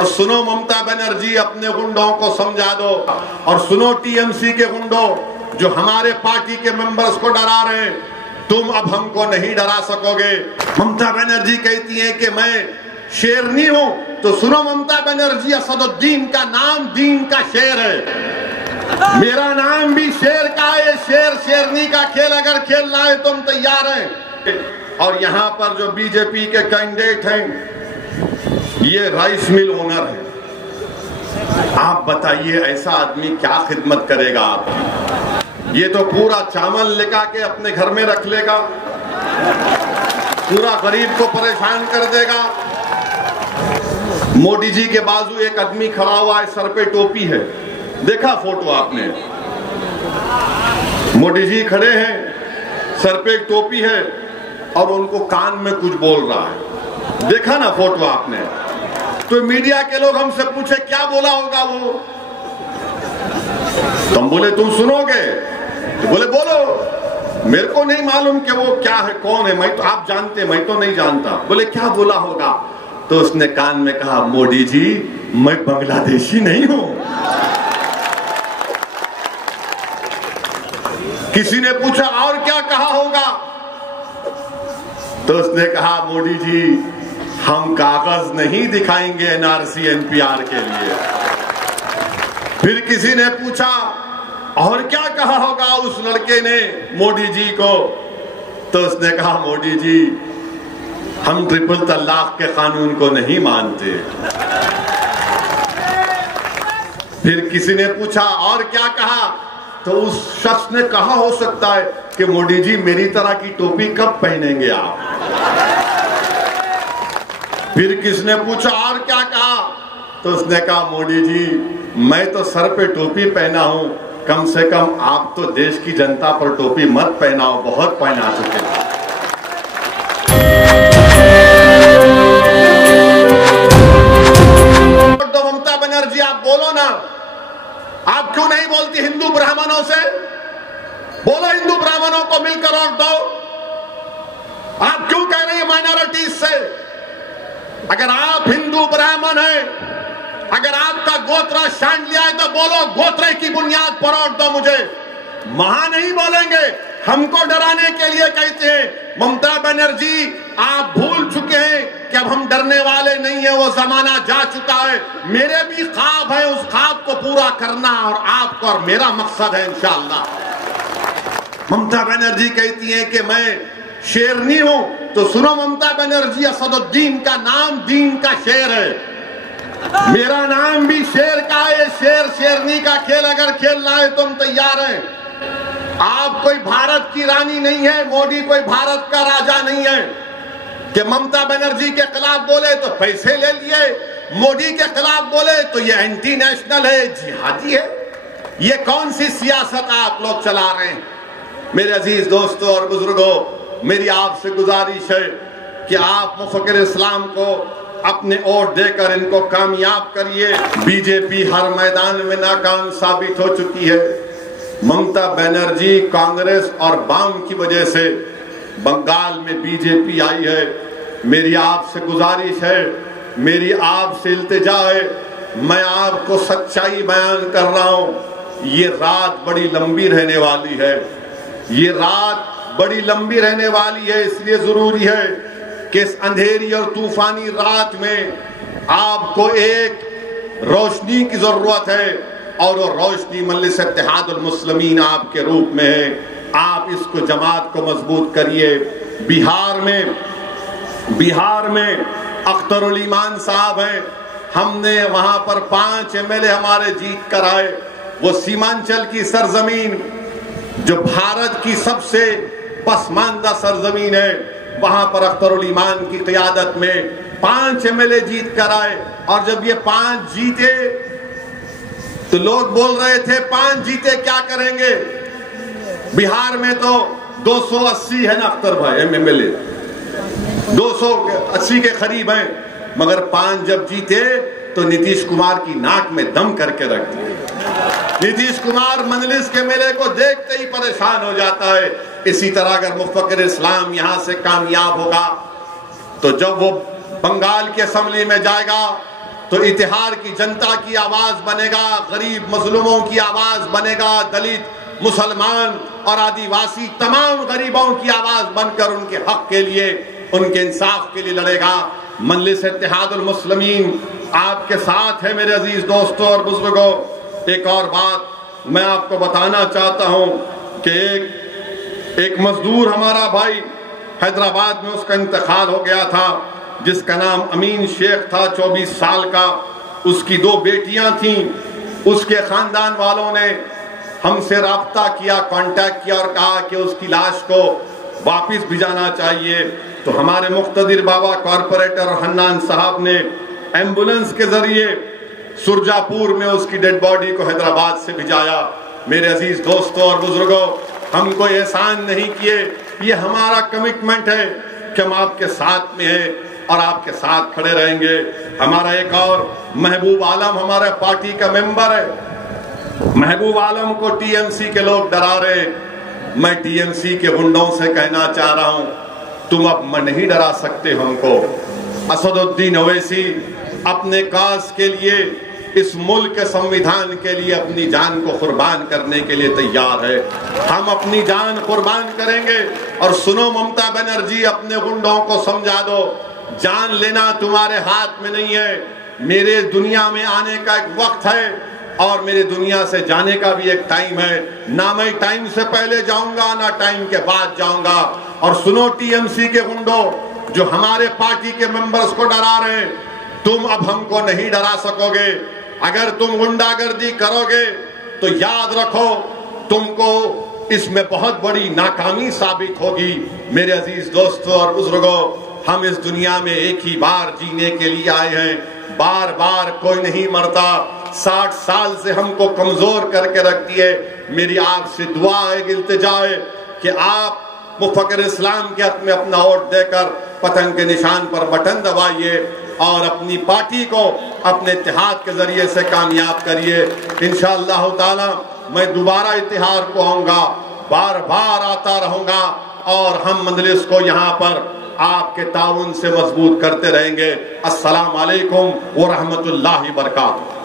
और सुनो ममता बनर्जी, अपने गुंडों को समझा दो, और सुनो टीएमसी के गुंडों जो हमारे पार्टी के मेंबर्स को डरा रहे हैं, तुम अब हमको नहीं डरा सकोगे। ममता बनर्जी कहती है कि मैं शेरनी हूं, तो सुनो ममता बनर्जी, असदुद्दीन का नाम दीन का शेर है, मेरा नाम भी शेर का है। शेर शेरनी का खेल अगर खेलना है तुम तैयार हैं। और यहां पर जो बीजेपी के कैंडिडेट हैं ये राइस मिल ओनर है। आप बताइए ऐसा आदमी क्या खिदमत करेगा आपकी? ये तो पूरा चावल लेकर के अपने घर में रख लेगा, पूरा गरीब को परेशान कर देगा। मोदी जी के बाजू एक आदमी खड़ा हुआ है, सर पे टोपी है, देखा फोटो आपने? मोदी जी खड़े हैं, सर पे एक टोपी है और उनको कान में कुछ बोल रहा है, देखा ना फोटो आपने? तो मीडिया के लोग हमसे पूछे क्या बोला होगा वो, तो हम बोले तुम सुनोगे? तो बोले बोलो। मेरे को नहीं मालूम कि वो क्या है, कौन है, मैं तो, आप जानते, मैं तो नहीं जानता। बोले क्या बोला होगा? तो उसने कान में कहा, मोदी जी मैं बांग्लादेशी नहीं हूं। किसी ने पूछा और क्या कहा होगा? तो उसने कहा, मोदी जी हम कागज नहीं दिखाएंगे एनआरसी एनपीआर के लिए। फिर किसी ने पूछा और क्या कहा होगा उस लड़के ने मोदी जी को? तो उसने कहा, मोदी जी हम ट्रिपल तलाक के कानून को नहीं मानते। फिर किसी ने पूछा और क्या कहा? तो उस शख्स ने कहा हो सकता है कि मोदी जी मेरी तरह की टोपी कब पहनेंगे आप? फिर किसने पूछा और क्या कहा? तो उसने कहा, मोदी जी मैं तो सर पे टोपी पहना हूं, कम से कम आप तो देश की जनता पर टोपी मत पहनाओ, बहुत पहना चुके हैं। तो ममता बनर्जी आप बोलो ना, आप क्यों नहीं बोलती हिंदू ब्राह्मणों से? बोलो हिंदू ब्राह्मणों को मिलकर वोट दो। आप क्यों कह रहे हैं माइनॉरिटीज से? अगर आप हिंदू ब्राह्मण हैं, अगर आपका गोत्र शान लिया है तो बोलो गोत्र की बुनियाद पर वोट दो मुझे। वहां नहीं बोलेंगे, हमको डराने के लिए कहते हैं। ममता बनर्जी आप भूल चुके हैं कि अब हम डरने वाले नहीं है, वो जमाना जा चुका है। मेरे भी ख्वाब है, उस ख्वाब को पूरा करना और आपका और मेरा मकसद है इंशाअल्लाह। ममता बनर्जी कहती हैं कि मैं शेरनी हूं, तो सुनो ममता बनर्जी, असदुद्दीन का नाम दीन का शेर है, मेरा नाम भी शेर का है। शेर शेरनी का खेल अगर खेलना है तुम तैयार हैं। आप कोई भारत की रानी नहीं है, मोदी कोई भारत का राजा नहीं है कि ममता बनर्जी के खिलाफ बोले तो पैसे ले लिए, मोदी के खिलाफ बोले तो ये एंटी नेशनल है, जिहादी है। ये कौन सी सियासत आप लोग चला रहे हैं? मेरे अजीज दोस्तों और बुजुर्गों, मेरी आपसे गुजारिश है कि आप मुफक्किर इस्लाम को अपने वोट देकर इनको कामयाब करिए। बीजेपी हर मैदान में नाकाम साबित हो चुकी है। ममता बनर्जी कांग्रेस और वाम की वजह से बंगाल में बीजेपी आई है। मेरी आपसे गुजारिश है, मेरी आपसे इल्तिजा है, मैं आपको सच्चाई बयान कर रहा हूं। ये रात बड़ी लंबी रहने वाली है, ये रात बड़ी लंबी रहने वाली है। इसलिए जरूरी है कि इस अंधेरी और तूफानी रात में आपको एक रोशनी की जरूरत है, और वो रोशनी मजलिस इत्तेहादुल मुस्लिमीन आपके रूप में है। आप इसको जमात को मजबूत करिए। बिहार में अख्तरुल ईमान साहब हैं, हमने वहां पर 5 एमएलए हमारे जीत कर आए। वो सीमांचल की सरजमीन जो भारत की सबसे पसमानदा सरजमीन है, वहां पर अख्तरुल ईमान की क़ियादत में 5 एमएलए जीत कर आए। और जब ये 5 जीते तो लोग बोल रहे थे 5 जीते क्या करेंगे? बिहार में तो 280 है ना अख्तर भाई एमएलए, 280 के करीब हैं, मगर 5 जब जीते तो नीतीश कुमार की नाक में दम करके रख दिए। नीतीश कुमार मजलिस के मेले को देखते ही परेशान हो जाता है। इसी तरह अगर मुफक्किर इस्लाम यहां से कामयाब होगा तो जब वो बंगाल की असेंबली में जाएगा तो इतिहार की जनता की आवाज बनेगा, गरीब मजलूमों की आवाज बनेगा, दलित, मुसलमान और आदिवासी तमाम गरीबों की आवाज बनकर उनके हक के लिए, उनके इंसाफ के लिए लड़ेगा। मजलिस इत्तेहादुल मुस्लिमीन आपके साथ है मेरे अजीज दोस्तों और बुजुर्गों। एक और बात मैं आपको बताना चाहता हूं कि एक मजदूर हमारा भाई हैदराबाद में, उसका इंतकाल हो गया था, जिसका नाम अमीन शेख था, 24 साल का। उसकी 2 बेटियां थीं। उसके खानदान वालों ने हमसे राब्ता किया, कांटेक्ट किया और कहा कि उसकी लाश को वापस भिजाना चाहिए। तो हमारे मुख्तदिर बाबा कॉरपोरेटर हन्नान साहब ने एम्बुलेंस के जरिए सुरजापुर में उसकी डेड बॉडी को हैदराबाद से भिजाया। मेरे अजीज दोस्तों और बुजुर्गों, हम कोई एहसान नहीं किए, ये हमारा कमिटमेंट है कि हम आपके साथ में हैं और आपके साथ खड़े रहेंगे। हमारा एक और महबूब आलम हमारे पार्टी का मेंबर है। महबूब आलम को टीएमसी के लोग डरा रहे। मैं टीएमसी के गुंडों से कहना चाह रहा हूं, तुम अब नहीं डरा सकते हमको। असदुद्दीन ओवैसी अपने काज के लिए, इस मुल्क के संविधान के लिए अपनी जान को कुर्बान करने के लिए तैयार है। हम अपनी जान कुर्बान करेंगे। और सुनो ममता बनर्जी, अपने गुंडों को समझा दो, जान लेना तुम्हारे हाथ में नहीं है। मेरे दुनिया में आने का एक वक्त है और मेरे दुनिया से जाने का भी एक टाइम है। ना मैं टाइम से पहले जाऊंगा, ना टाइम के बाद जाऊंगा। और सुनो टीएमसी के गुंडों, जो हमारे पार्टी के मेंबर्स को डरा रहे हैं, तुम अब हमको नहीं डरा सकोगे। अगर तुम गुंडागर्दी करोगे तो याद रखो, तुमको इसमें बहुत बड़ी नाकामी साबित होगी। मेरे अजीज दोस्तों और बुजुर्गों, हम इस दुनिया में एक ही बार जीने के लिए आए हैं। बार बार कोई नहीं मरता। 60 साल से हमको कमजोर करके रख दिए। मेरी आपसे दुआ है, इल्तिजा है कि आप मुफक्किर इस्लाम के हक में अपना वोट देकर पतंग के निशान पर बटन दबाइए और अपनी पार्टी को अपने इत्तेहाद के जरिए से कामयाब करिए। इंशाअल्लाह ताला मैं दोबारा इत्तेहाद को आऊंगा, बार बार आता रहूंगा और हम मजलिस को यहाँ पर आपके ताउन से मजबूत करते रहेंगे। अस्सलाम वालेकुम व रहमतुल्लाहि व बरकातुहू।